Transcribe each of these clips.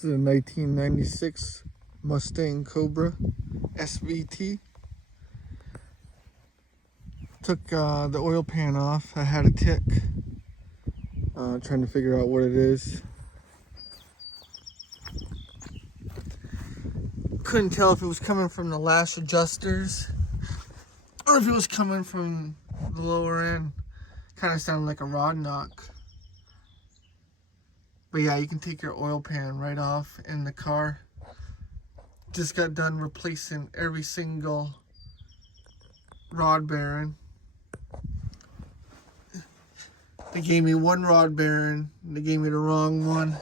This is a 1996 Mustang Cobra SVT. Took the oil pan off. I had a tick. Trying to figure out what it is. Couldn't tell if it was coming from the lash adjusters or if it was coming from the lower end. Kind of sounded like a rod knock. But yeah, you can take your oil pan right off in the car. Just got done replacing every single rod bearing. They gave me one rod bearing. They gave me the wrong one.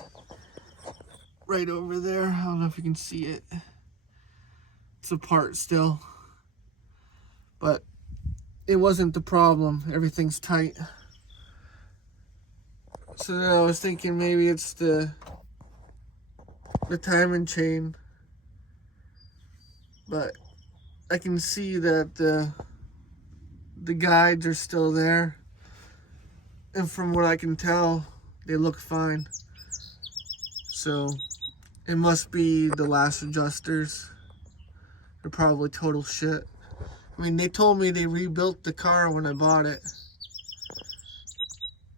Right over there. I don't know if you can see it. It's apart still. But it wasn't the problem. Everything's tight. So then I was thinking maybe it's the timing chain. But I can see that the guides are still there. And from what I can tell, they look fine. So it must be the lash adjusters. They're probably total shit. I mean, they told me they rebuilt the car when I bought it.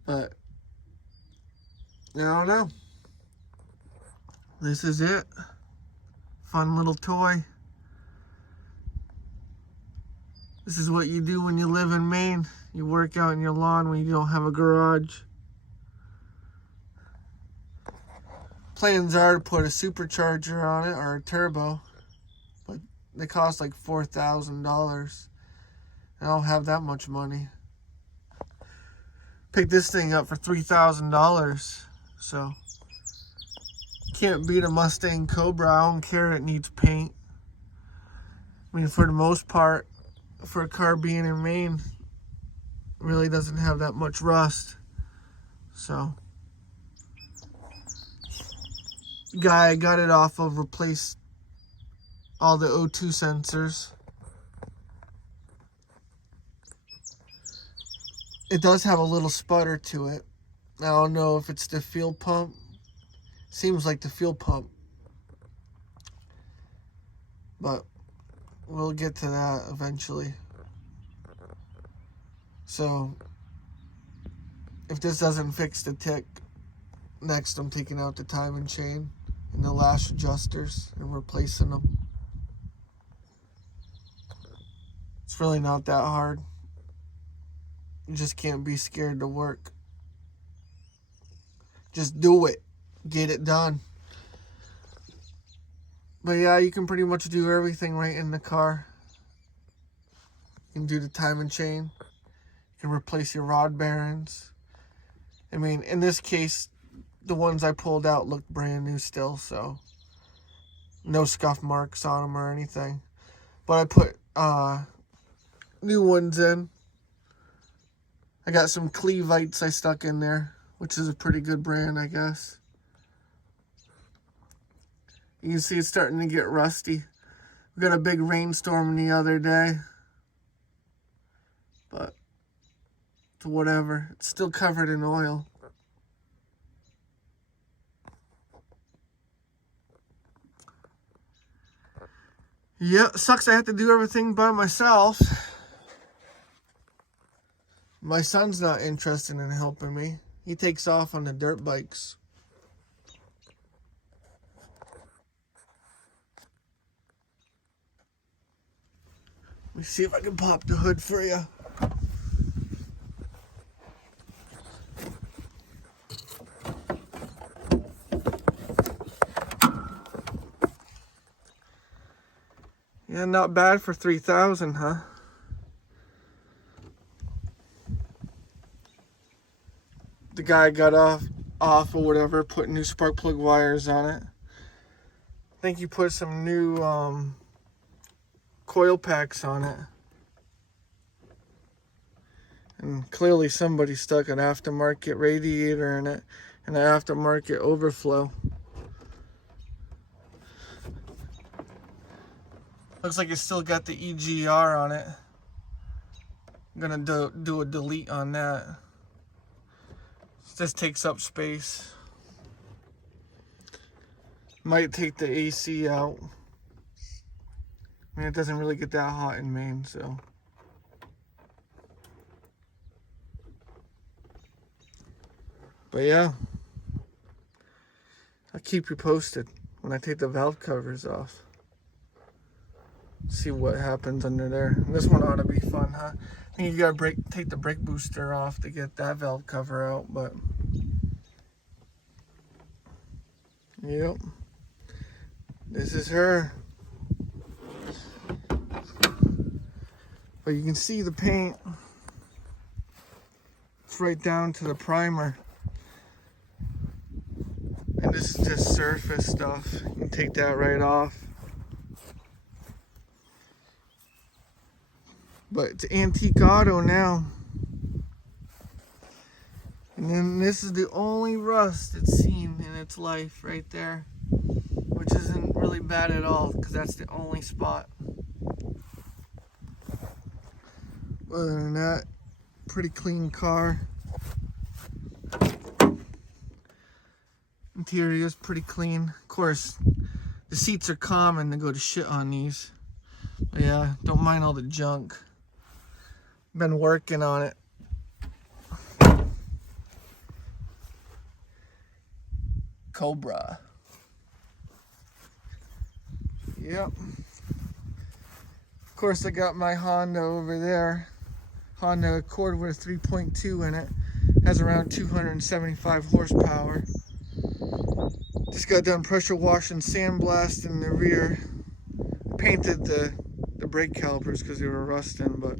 But I don't know. This is it. Fun little toy. This is what you do when you live in Maine. You work out in your lawn when you don't have a garage. Plans are to put a supercharger on it or a turbo, but they cost like $4,000. I don't have that much money. Picked this thing up for $3,000, so can't beat a Mustang Cobra. I don't care it needs paint. I mean, for the most part, for a car being in Maine, it really doesn't have that much rust. So guy I got it off of replaced all the O2 sensors. It does have a little sputter to it. I don't know if it's the fuel pump. Seems like the fuel pump. But we'll get to that eventually. So if this doesn't fix the tick, next I'm taking out the timing chain and the lash adjusters and replacing them. It's really not that hard. You just can't be scared to work. Just do it. Get it done. But yeah, you can pretty much do everything right in the car. You can do the timing chain. You can replace your rod bearings. I mean, in this case, the ones I pulled out look brand new still, so no scuff marks on them or anything. But I put new ones in. I got some Clevites I stuck in there, which is a pretty good brand, I guess. You can see it's starting to get rusty. We got a big rainstorm the other day. But whatever. It's still covered in oil. Yeah, sucks I have to do everything by myself. My son's not interested in helping me. He takes off on the dirt bikes. Let me see if I can pop the hood for you. Yeah, not bad for $3,000, huh? The guy got off or whatever, put new spark plug wires on it. I think he put some new coil packs on it. And clearly somebody stuck an aftermarket radiator in it and an aftermarket overflow. Looks like it's still got the EGR on it. I'm gonna do a delete on that. This takes up space. Might take the AC out. I mean, it doesn't really get that hot in Maine, so. But yeah, I'll keep you posted when I take the valve covers off. See what happens under there. And this one ought to be fun, huh? I think you gotta take the brake booster off to get that valve cover out, but yep. This is her. But you can see the paint. It's right down to the primer. And this is just surface stuff. You can take that right off. But it's antique auto now. And then this is the only rust it's seen in its life right there. Which isn't really bad at all, because that's the only spot. Other than that, pretty clean car. Interior is pretty clean. Of course, the seats are common to go to shit on these. But yeah, don't mind all the junk. Been working on it. Cobra. Yep. Of course, I got my Honda over there. Honda Accord with a 3.2 in it. Has around 275 horsepower. Just got done pressure washing, sandblasting the rear. Painted the brake calipers because they were rusting, but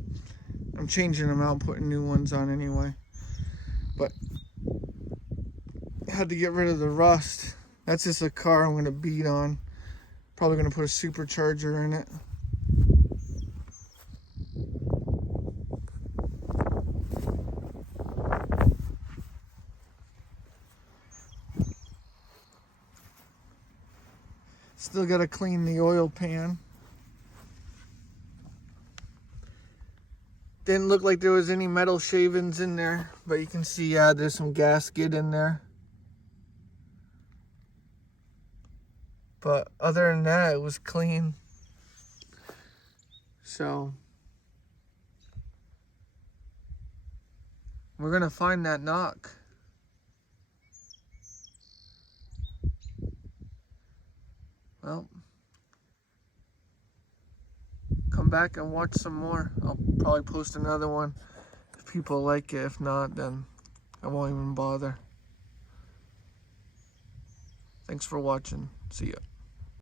I'm changing them out, putting new ones on anyway. But had to get rid of the rust. That's just a car I'm going to beat on. Probably going to put a supercharger in it. Still got to clean the oil pan. Didn't look like there was any metal shavings in there, but you can see, yeah, there's some gasket in there. But other than that, it was clean. So we're gonna find that knock. Well, come back and watch some more. I'll probably post another one if people like it. If not, then I won't even bother. Thanks for watching. See ya.